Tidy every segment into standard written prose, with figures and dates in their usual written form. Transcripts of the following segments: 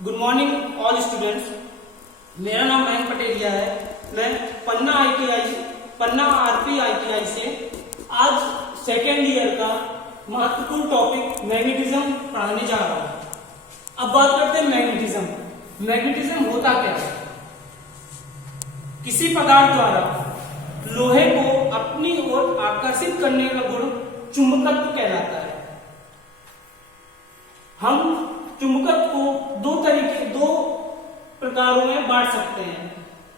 Good morning all students. मेरा नाम मयंक पटेलिया है। मैं पन्ना आरपी आईटीआई से आज सेकेंड ईयर का महत्वपूर्ण टॉपिक मैग्नेटिज्म पढ़ाने जा रहा हूं। अब बात करते हैं मैग्नेटिज्म। मैग्नेटिज्म होता क्या है? किसी पदार्थ द्वारा लोहे को अपनी ओर आकर्षित करने का गुण चुंबकत्व कहलाता है। हम चुंबकत्व को दो प्रकारों में बांट सकते हैं।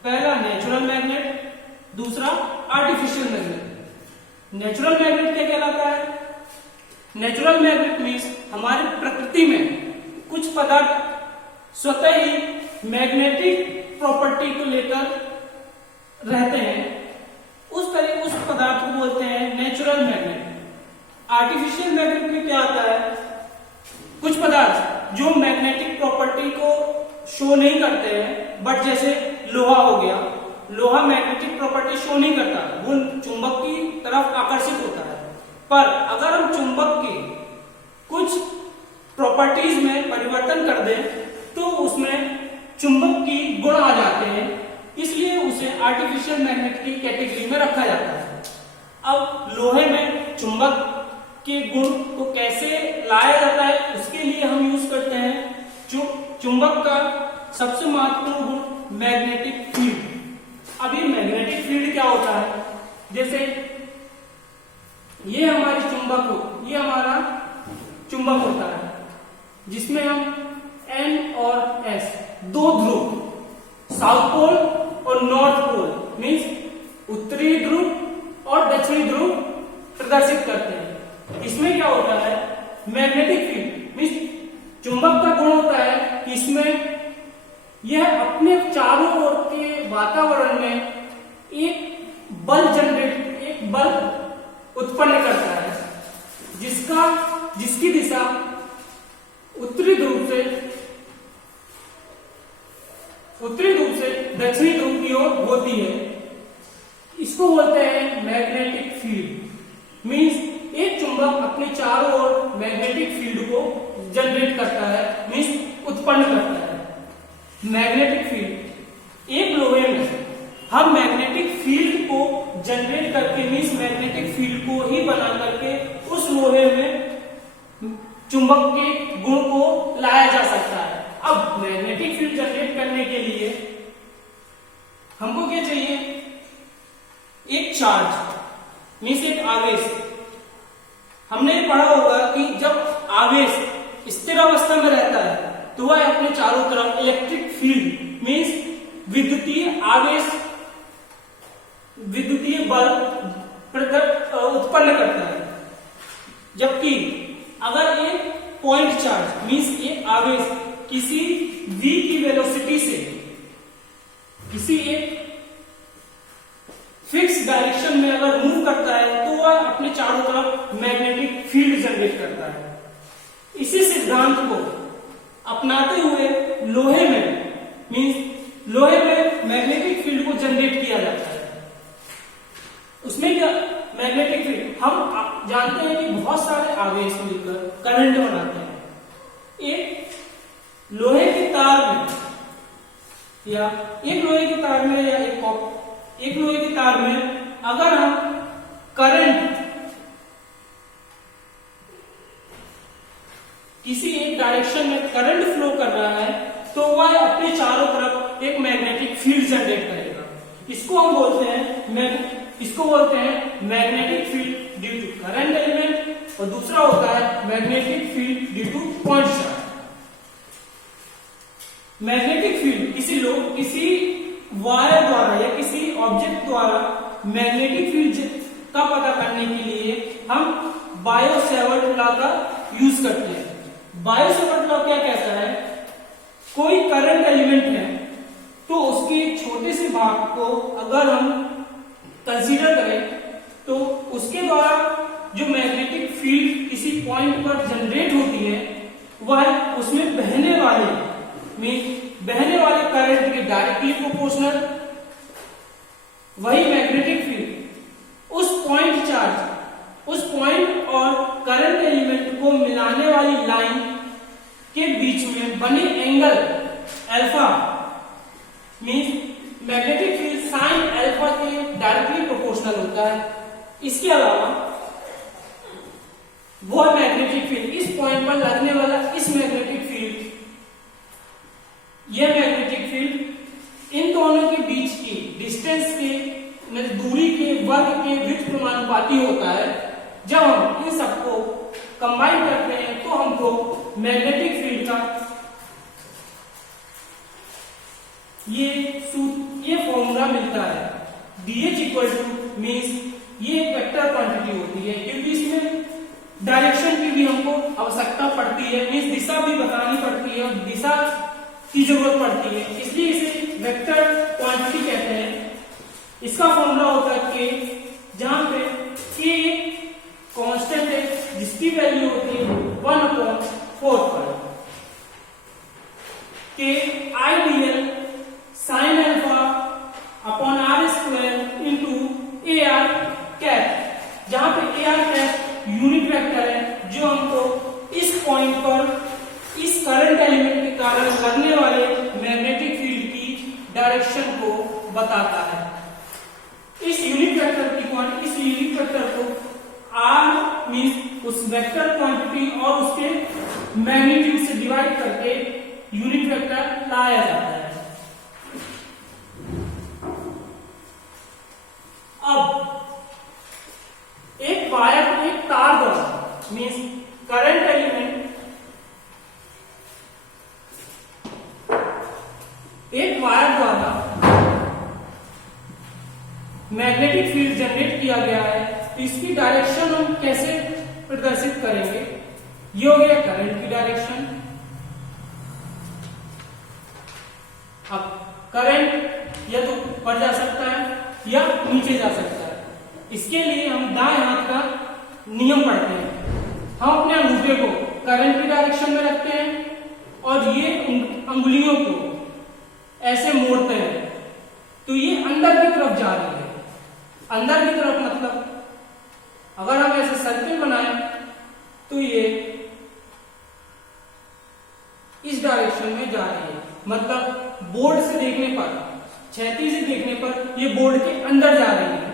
पहला नेचुरल मैग्नेट, दूसरा आर्टिफिशियल मैग्नेट। नेचुरल मैग्नेट क्या कहलाता है? नेचुरल मैग्नेट मीन्स हमारी प्रकृति में कुछ पदार्थ स्वतः ही मैग्नेटिक प्रॉपर्टी को लेकर रहते हैं, उस पदार्थ को बोलते हैं नेचुरल मैग्नेट। आर्टिफिशियल मैग्नेट में क्या आता है? कुछ पदार्थ जो मैग्नेटिक प्रॉपर्टी को शो नहीं करते हैं, बट जैसे लोहा हो गया, लोहा मैग्नेटिक प्रॉपर्टी शो नहीं करता, वो चुंबक की तरफ आकर्षित होता है। पर अगर हम चुंबक के कुछ प्रॉपर्टीज में परिवर्तन कर दें तो उसमें चुंबक की गुण आ जाते हैं, इसलिए उसे आर्टिफिशियल मैग्नेट की कैटेगरी में रखा जाता है। अब लोहे में चुंबक के गुण को कैसे लाया जाता है, उसके लिए हम यूज करते हैं चुंबक का सबसे महत्वपूर्ण गुण मैग्नेटिक फील्ड। अब ये मैग्नेटिक फील्ड क्या होता है? जैसे ये हमारा चुंबक होता है, जिसमें हम N और S दो ध्रुव, साउथ पोल और नॉर्थ पोल मीन्स उत्तरी ध्रुव और दक्षिणी ध्रुव प्रदर्शित करते हैं। इसमें क्या होता है? मैग्नेटिक फील्ड मीन्स चुंबक का गुण होता है कि इसमें यह अपने चारों ओर के वातावरण में एक बल उत्पन्न करता है, जिसकी दिशा उत्तरी ध्रुव से दक्षिणी ध्रुव की ओर होती है। इसको बोलते हैं मैग्नेटिक फील्ड। मीन्स एक चुंबक अपने चारों ओर मैग्नेटिक फील्ड को जनरेट करता है, मीन्स उत्पन्न करता है। मैग्नेटिक फील्ड एक लोहे में हम मैग्नेटिक फील्ड को जनरेट करके मीन्स मैग्नेटिक फील्ड को ही बना करके उस लोहे में चुंबक के गुण को लाया जा सकता है। अब मैग्नेटिक फील्ड जनरेट करने के लिए हमको क्या चाहिए? एक चार्ज मीन्स एक आवेश। हमने पढ़ा होगा कि जब आवेश स्थिर अवस्था में रहता है तो वह अपने चारों तरफ इलेक्ट्रिक फील्ड मीन्स विद्युतीय बल उत्पन्न करता है। जबकि अगर एक पॉइंट चार्ज मीन्स एक आवेश किसी v की वेलोसिटी से किसी एक फिक्स डायरेक्शन में अगर मूव करता है तो वह अपने चारों तरफ मैग्नेटिक फील्ड जनरेट करता है। इसी सिद्धांत को अपनाते हुए लोहे में मैग्नेटिक फील्ड को जनरेट किया जाता है। उसमें क्या मैग्नेटिक फील्ड हम जानते हैं कि बहुत सारे आवेश मिलकर करंट बनाते हैं। एक लोहे के तार में या एक लोहे के तार में अगर हम करंट किसी एक डायरेक्शन में करंट फ्लो कर रहा है तो वह अपने चारों तरफ एक मैग्नेटिक फील्ड जनरेट करेगा। इसको बोलते हैं magnetic field due to current element, और दूसरा होता है magnetic field due to point charge. Magnetic field किसी वायर द्वारा या किसी ऑब्जेक्ट द्वारा मैग्नेटिक फील्ड का पता करने के लिए हम बायो-सेवर्ट लॉ का यूज करते हैं। बायो-सेवर्ट लॉ क्या कहता है? कोई करंट एलिमेंट है तो उसके छोटे से भाग को अगर हम कंसीडर करें तो उसके द्वारा जो मैग्नेटिक फील्ड किसी पॉइंट पर जनरेट होती है वह उसमें बहने वाले करंट के डायरेक्टली प्रोपोर्शनल। वही मैग्नेटिक फील्ड उस पॉइंट और करंट एलिमेंट को मिलाने वाली लाइन के बीच में बने angle alpha means magnetic field sine alpha के डायरेक्टली प्रोपोर्शनल होता है। इसके अलावा वह मैग्नेटिक फील्ड इस पॉइंट पर लगने वाला इस मैग्नेटिक फील्ड, यह मैग्नेटिक फील्ड इन दोनों के बीच की डिस्टेंस के दूरी के वर्ग के व्युत्क्रमानुपाती होता है। जब हम इन सबको कंबाइन करते हैं तो हमको मैग्नेटिक फील्ड का ये फॉर्मूला मिलता है। DH इक्वल टू मीन्स ये एक वेक्टर क्वांटिटी होती है, क्योंकि इसमें डायरेक्शन की भी हमको आवश्यकता पड़ती है, मीन्स दिशा भी बतानी पड़ती है और दिशा की जरूरत पड़ती है, इसलिए इसे वेक्टर क्वांटिटी कहते हैं। इसका फॉर्मूला होता है K, जहां पे K एक कांस्टेंट है जिसकी वैल्यू होती है 1/4 K ideal sine alpha upon R square into AR cap, जहां पे AR कैप यूनिट वेक्टर है जो हमको इस पॉइंट पर इस करंट एलिमेंट के कारण लगने वाले मैग्नेटिक फील्ड की डायरेक्शन को बताता है। इस यूनिट वेक्टर को R मींस उस वेक्टर क्वांटिटी और उसके मैग्नीट्यूड से डिवाइड करके यूनिट वेक्टर लाया जाता है। अब एक वायर को एक तार द्वारा मींस करंट एलिमेंट एक वायर द्वारा मैग्नेटिक फील्ड जनरेट किया गया है, तो इसकी डायरेक्शन हम कैसे प्रदर्शित करेंगे? ये हो गया करंट की डायरेक्शन। अब करंट या तो ऊपर जा सकता है या नीचे जा सकता है। इसके लिए हम दाएं हाथ का नियम पढ़ते हैं। हम अपने अंगूठे को करंट की डायरेक्शन में रखते हैं और ये अंगुलियों को ऐसे मोड़ते हैं, तो ये अंदर की तरफ जा रही है। अंदर की तरफ मतलब अगर हम ऐसे सर्किल बनाएं तो ये इस डायरेक्शन में जा रही है, मतलब बोर्ड से देखने पर, क्षैतिज से देखने पर ये बोर्ड के अंदर जा रही है।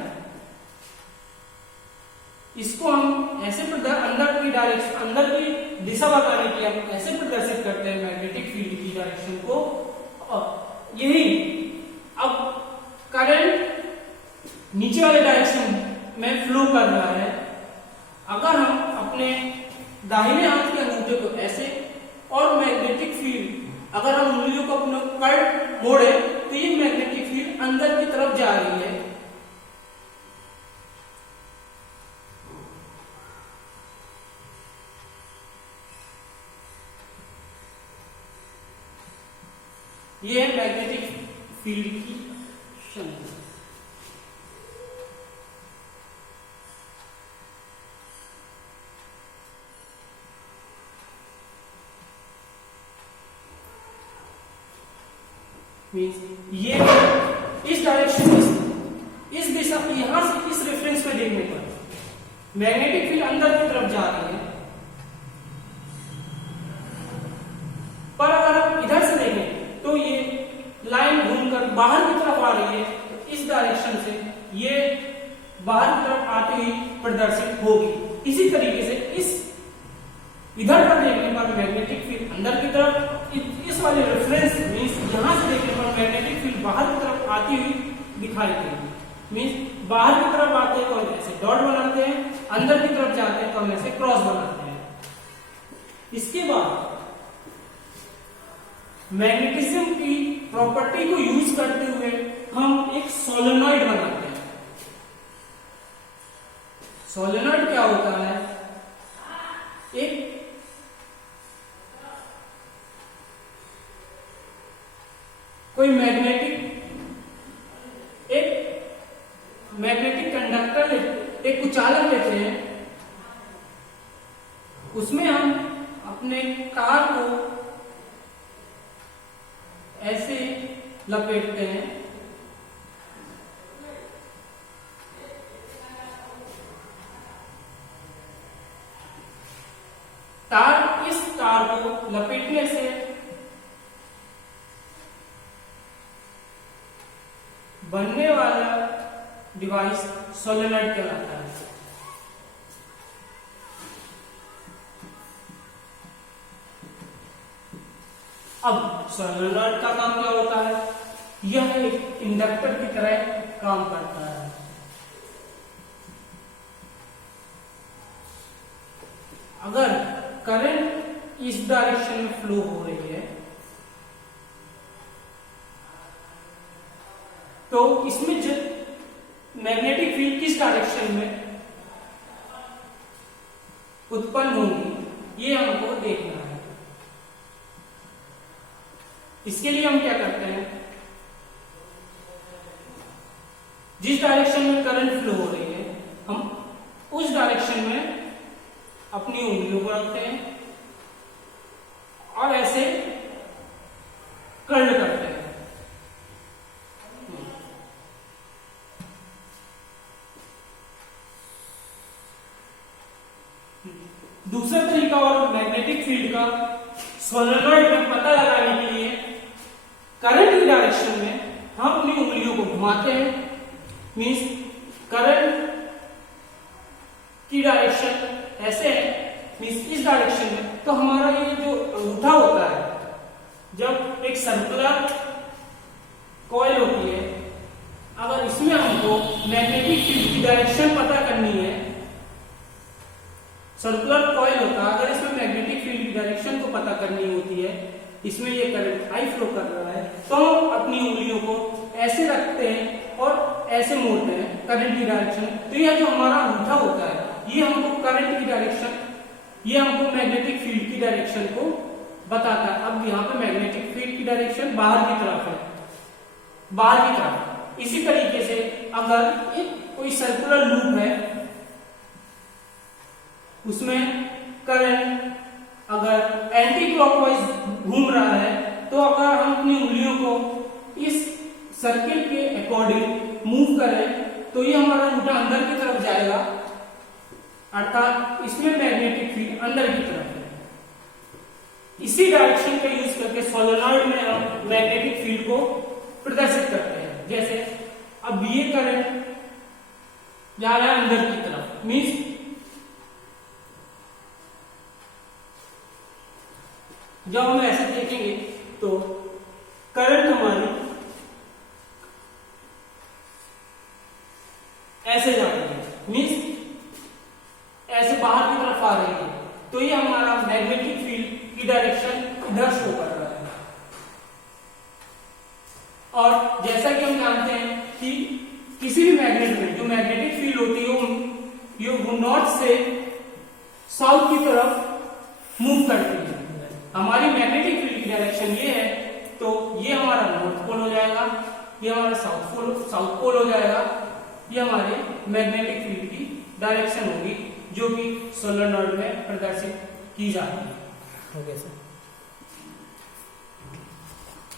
इसको हम ऐसे अंदर की डायरेक्शन, अंदर की दिशा बताने के लिए हम ऐसे प्रदर्शित करते हैं मैग्नेटिक फील्ड की डायरेक्शन को। यही अब करंट नीचे वाले डायरेक्शन में फ्लो कर रहा है। अगर हम अपने दाहिने हाथ के अंगूठे को ऐसे और मैग्नेटिक फील्ड अगर हम उंगलियों को अपने कर मोड़े तो ये मैग्नेटिक फील्ड अंदर की तरफ जा रही है। ये है मैग्नेटिक फील्ड की क्षमता। ये इस डायरेक्शन में, इस दिशा यहां से इस रेफरेंस में देखने पर मैग्नेटिक फील्ड अंदर की तरफ जा रही है, पर अगर हम इधर से देखें तो ये लाइन घूमकर बाहर की तरफ आ रही है, तो इस डायरेक्शन से ये बाहर की तरफ आते हुए प्रदर्शित होगी। इसी तरीके से इस इधर पर देखने पर मैग्नेटिक फील्ड अंदर की तरफ, इस वाले रेफरेंस मींस यहां से देखने पर मैग्नेटिक फील्ड बाहर की तरफ आती हुई दिखाई देगी। मींस बाहर की तरफ आते हैं तो हम ऐसे डॉट बनाते हैं, अंदर की तरफ जाते हैं तो हम ऐसे क्रॉस बनाते हैं। इसके बाद मैग्नेटिज्म की प्रॉपर्टी को यूज करते हुए हम एक सोलेनॉइड बनाते हैं। सोलेनॉइड क्या होता है? एक कोई मैग्नेटिक कंडक्टर एक कुचालक लेते हैं, उसमें हम अपने तार को ऐसे लपेटते हैं, इस तार को लपेटने से बनने वाला डिवाइस सोलेनॉइड कहलाता है। अब सोलेनॉइड का काम क्या होता है? यह एक इंडक्टर की तरह काम करता है। अगर करंट इस डायरेक्शन में फ्लो हो रही है तो इसमें जो मैग्नेटिक फील्ड किस डायरेक्शन में उत्पन्न होंगी ये हमको देखना है। इसके लिए हम क्या करते हैं, जिस डायरेक्शन में करंट फ्लो हो रही है हम उस डायरेक्शन में अपनी उंगलियों को रखते हैं और ऐसे कर्ल करते हैं। दूसरा तरीका और मैग्नेटिक फील्ड का सोलेनॉइड में पता लगाने के लिए करंट की डायरेक्शन में हम अपनी उंगलियों को घुमाते हैं। मींस करंट की डायरेक्शन ऐसे है, मींस इस डायरेक्शन में, तो हमारा ये जो अंगूठा होता है, जब एक सर्कुलर कॉइल होती है, अगर इसमें हमको मैग्नेटिक फील्ड की डायरेक्शन पता करनी है, सर्कुलर कॉइल होता है, अगर इसमें मैग्नेटिक फील्ड की डायरेक्शन को पता करनी होती है, इसमें ये करंट आई फ्लो कर रहा है, तो हम अपनी उंगलियों को ऐसे रखते हैं और ऐसे मोड़ते हैं करंट की डायरेक्शन। तो यह जो हमारा अंगूठा होता है ये हमको करंट की डायरेक्शन, ये हमको मैग्नेटिक फील्ड की डायरेक्शन को बताता है। अब यहाँ पे मैग्नेटिक फील्ड की डायरेक्शन बाहर की तरफ है, बाहर की तरफ। इसी तरीके से अगर एक कोई सर्कुलर लूप है, उसमें करंट अगर एंटी क्लॉकवाइज घूम रहा है, तो अगर हम अपनी उंगलियों को इस सर्किल के अकॉर्डिंग मूव करें तो ये हमारा अंगूठा अंदर की तरफ जाएगा, अर्थात इसमें मैग्नेटिक फील्ड अंदर की तरफ है। इसी डायरेक्शन का यूज करके सोलेनॉइड में हम मैग्नेटिक फील्ड को प्रदर्शित करते हैं। जैसे अब ये करंट जा रहा है अंदर की तरफ, मींस जब हम ऐसे देखेंगे तो करंट हमारी ऐसे जा रही है, मींस ऐसे बाहर की तरफ आ रही है, तो ये हमारा मैग्नेटिक फील्ड की डायरेक्शन इधर शो कर रहा है। और जैसा कि हम जानते हैं कि किसी भी मैग्नेट में जो मैग्नेटिक फील्ड होती है वो नॉर्थ से साउथ की तरफ मूव करती है। हमारी मैग्नेटिक फील्ड की डायरेक्शन ये है, तो ये हमारा नॉर्थ पोल हो जाएगा, ये हमारा साउथ पोल हो जाएगा। ये हमारे मैग्नेटिक फील्ड की डायरेक्शन होगी जो कि सोलेनॉइड में प्रदर्शित की जाती है। Okay sir.